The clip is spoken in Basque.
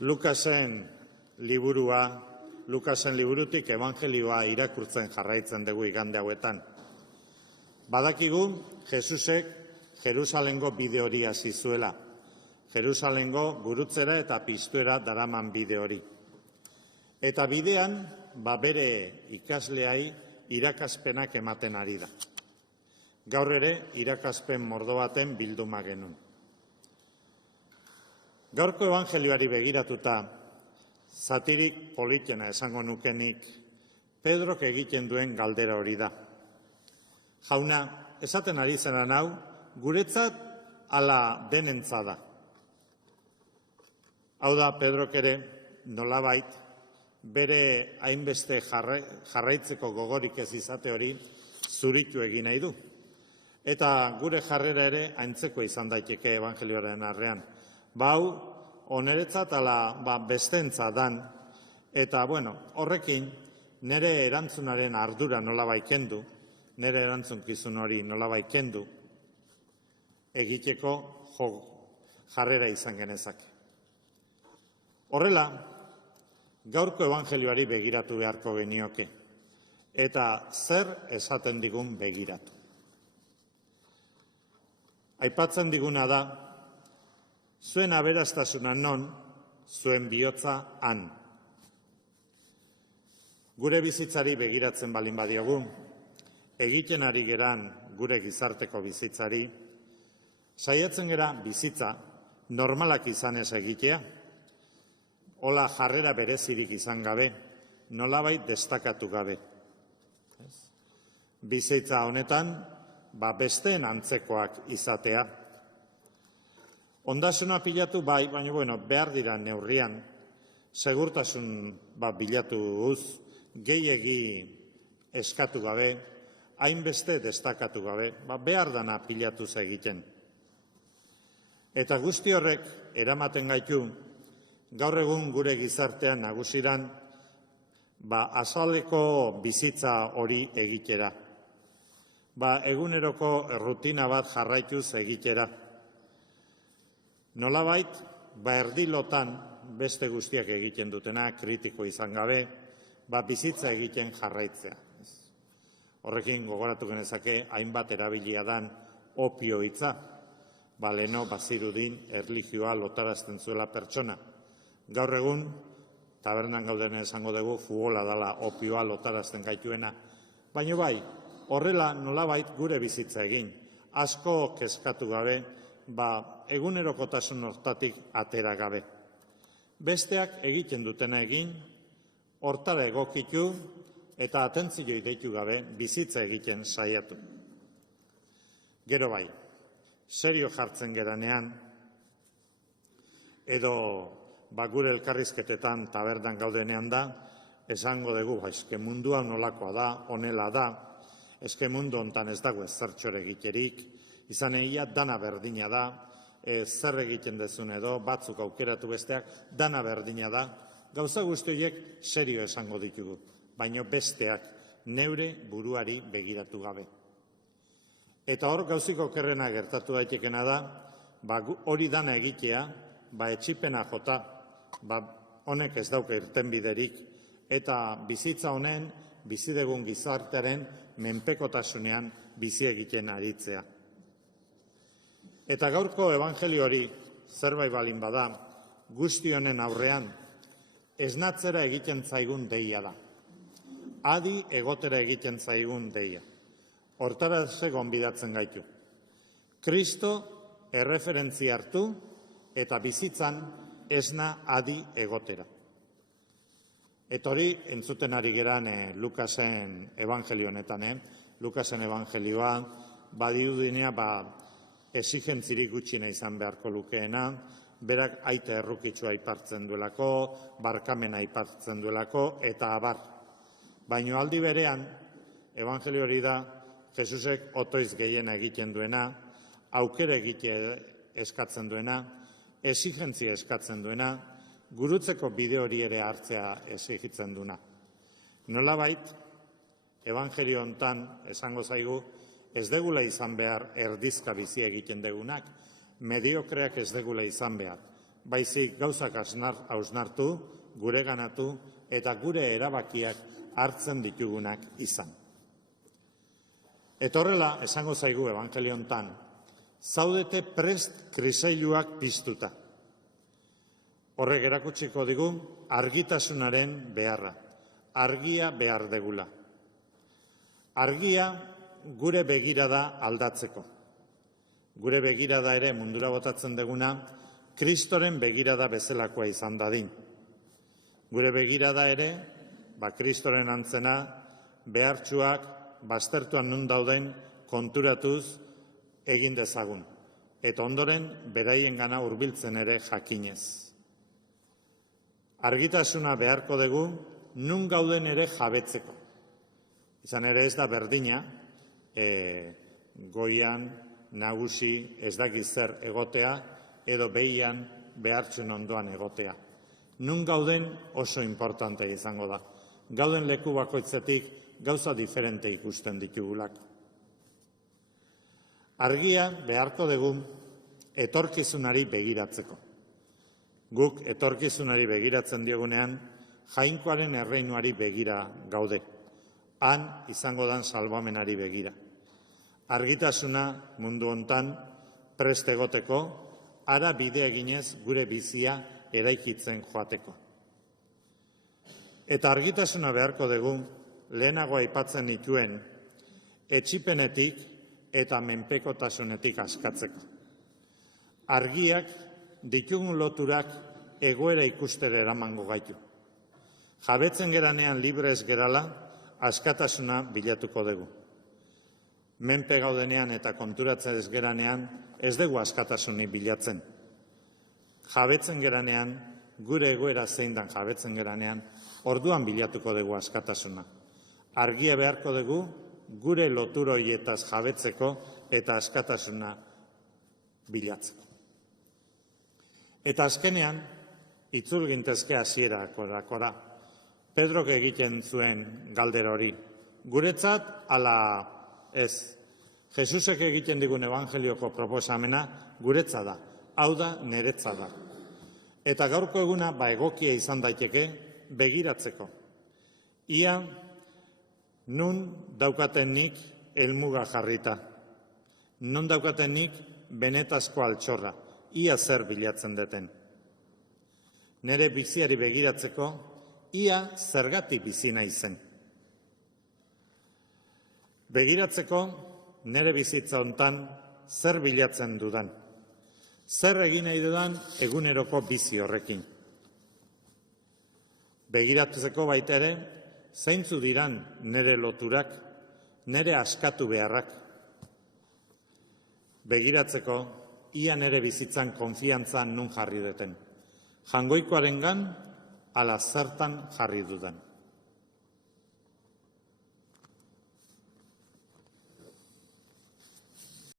Lukasen liburutik evangelioa irakurtzen jarraitzen dugu igande hauetan. Badakigu, Jesusek Jerusalengo bide hori hasi zuela. Jerusalengo gurutzera eta piztuera daraman bide hori. Eta bidean, bere ikasleai irakaspenak ematen ari da. Gaur ere, irakaspen mordo baten bilduma genuen. Gaurko evangelioari begiratuta, zatirik politena esango nukenik, Pedrok egiten duen galdera hori da. Jauna, esaten ari zenan hau, guretzat ala denentza da. Hau da, Pedrok ere, nolabait, bere hainbeste jarraitzeko gogorik ez izate hori zuritu egin nahi du. Eta gure jarrera ere aintzeko izan daiteke evangelioaren arrean. Hau, oneretzat ala bestentza dan, eta horrekin nire erantzunaren ardura nolabait kendu, nire erantzunkizun hori nolabait kendu, egiteko jarrera izan genezake. Horrela, gaurko evangelioari begiratu beharko genioke, eta zer esaten digun begiratu. Aipatzen diguna da, zuen aberastasuna non, zuen bihotza han. Gure bizitzari begiratzen balin badiogu, egiten ari geran gure gizarteko bizitzari, saiatzen gera bizitza normalak izan ez egitea, hola jarrera berezirik izan gabe, nolabait destakatu gabe. Bizitza honetan, besteen antzekoak izatea. Ondasuna pilatu bai, baina behar dira neurrian, segurtasun bilatu uz, gehiegi eskatu gabe, hainbeste destakatu gabe, behar dana pilatuz egiten. Eta guzti horrek eramaten gaitu, gaur egun gure gizartean nagusiran, azaleko bizitza hori egitera. Eguneroko rutina bat jarraituz egitera. Nolabait, erdilotan beste guztiak egiten dutena, kritiko izan gabe, bizitza egiten jarraitzea. Horrekin gogoratu genezake, hainbat erabilia dan opio hitza, leno bazirudin erlijioa lotarazten zuela pertsona. Gaur egun, tabernan gauden esango dugu, fugola dala opioa lotarazten gaituena. Baina horrela nolabait gure bizitza egin. Asko kezkatu gabe, egunerokotasun hortatik atera gabe. Besteak egiten dutena egin, hortara egokitu eta atentzioi deitu gabe bizitza egiten saiatu. Gero serio jartzen geranean, edo gure elkarrizketetan tabernan gaudenean da, esango dugu, eske mundua nolakoa da, honela da, eske mundu hontan ez dago ezertxore egiterik, izan egia dana berdina da, zer egiten dezun edo, batzuk aukeratu besteak, dana berdina da, gauza guzti horiek serio esango ditugu, baino besteak neure buruari begiratu gabe. Eta hor gauziko okerrena gertatu daitekena da, hori dana egitea, etxipena jota, honek ez dauka irtenbiderik, eta bizitza honen, bizidegun gizartearen menpekotasunean bizi egiten aritzea. Eta gaurko evangelio hori, zerbait balin bada, guzti honen aurrean, esnatzera egiten zaigun deia da. Adi egotera egiten zaigun deia. Hortara gonbidatzen gaitu. Kristo erreferentzia hartu eta bizitzan esna adi egotera. Eta hori entzuten ari geran Lukasen evangelio honetan. Lukasen evangelioa badiudinea esigentzirik gutxina izan beharko lukeena, berak aita errukitsua aipartzen duelako, barkamena aipartzen duelako, eta abar. Baina aldi berean, evangelio hori da, Jesusek otoiz gehiena egiten duena, aukera egite eskatzen duena, exigentzia eskatzen duena, gurutzeko bide hori ere hartzea exigitzen duena. Nolabait, evangelio hontan esango zaigu, ez degula izan behar erdizka bizi egiten degunak, mediokreak ez degula izan behar. baizik gauzak hausnartu, gureganatu eta gure erabakiak hartzen ditugunak izan. Eta horrela, esango zaigu Ebangelio hontan, zaudete prest kriseiluak piztuta. Horrek erakutsiko digu argitasunaren beharra, argia behar degula. Argia gure begirada aldatzeko. Gure begirada ere mundura botatzen deguna, Kristoren begirada bezalakoa izan dadin. Gure begirada ere, Kristoren antzena, behartsuak, baztertuan nun dauden konturatuz egin dezagun. Eta ondoren, beraien gana hurbiltzen ere jakinez. Argitasuna beharko dugu, nun gauden ere jabetzeko. Izan ere ez da berdina, goian, nagusi, ez dakiz zer egotea, edo behian behartsun ondoan egotea. Nun gauden oso importante izango da. Gauden leku bakoitzetik gauza diferente ikusten ditugulak. Argia beharko dugu etorkizunari begiratzeko. Guk etorkizunari begiratzen diogunean, Jainkoaren erreinuari begira gaude. Han izango dan salbamenari begira. Argitasuna mundu hontan prest egoteko, ara bide eginez gure bizia eraikitzen joateko. Eta argitasuna beharko dugu, lehenago aipatzen dituen, etsipenetik eta menpekotasunetik askatzeko. Argiak ditugun loturak egoera ikustera eramango gaitu. Jabetzen geranean libre ez gerala, askatasuna bilatuko dugu. Menpe gaudenean eta konturatzen ez geranean, ez dugu askatasunik bilatzen. Jabetzen geranean, gure egoera zein dan jabetzen geranean, orduan bilatuko dugu askatasuna. Argia beharko dugu, gure loturoietaz jabetzeko eta askatasuna bilatzeko. Eta azkenean, itzul gintezke hasierakora. Pedrok egiten zuen galdera hori. Guretzat, ala ez. Jesusek egiten digun evangelioko proposamena guretza da. Hau da, neretza da. Eta gaurko eguna egokia izan daiteke begiratzeko. Ia, nun daukatenik helmuga jarrita. Non daukatenik benetazko altxorra. Ia zer bilatzen deten. Nere biziari begiratzeko, ia zergatik bizi naizen. Begiratzeko, nere bizitza hontan zer bilatzen dudan. Zer egin nahi dudan eguneroko bizi horrekin. Begiratzeko baita ere, zeintzu diran nere loturak, nere askatu beharrak. Begiratzeko, ia nere bizitzan konfiantzan nun jarri duten. Jangoikoarengan, ala zertan jarri dudan.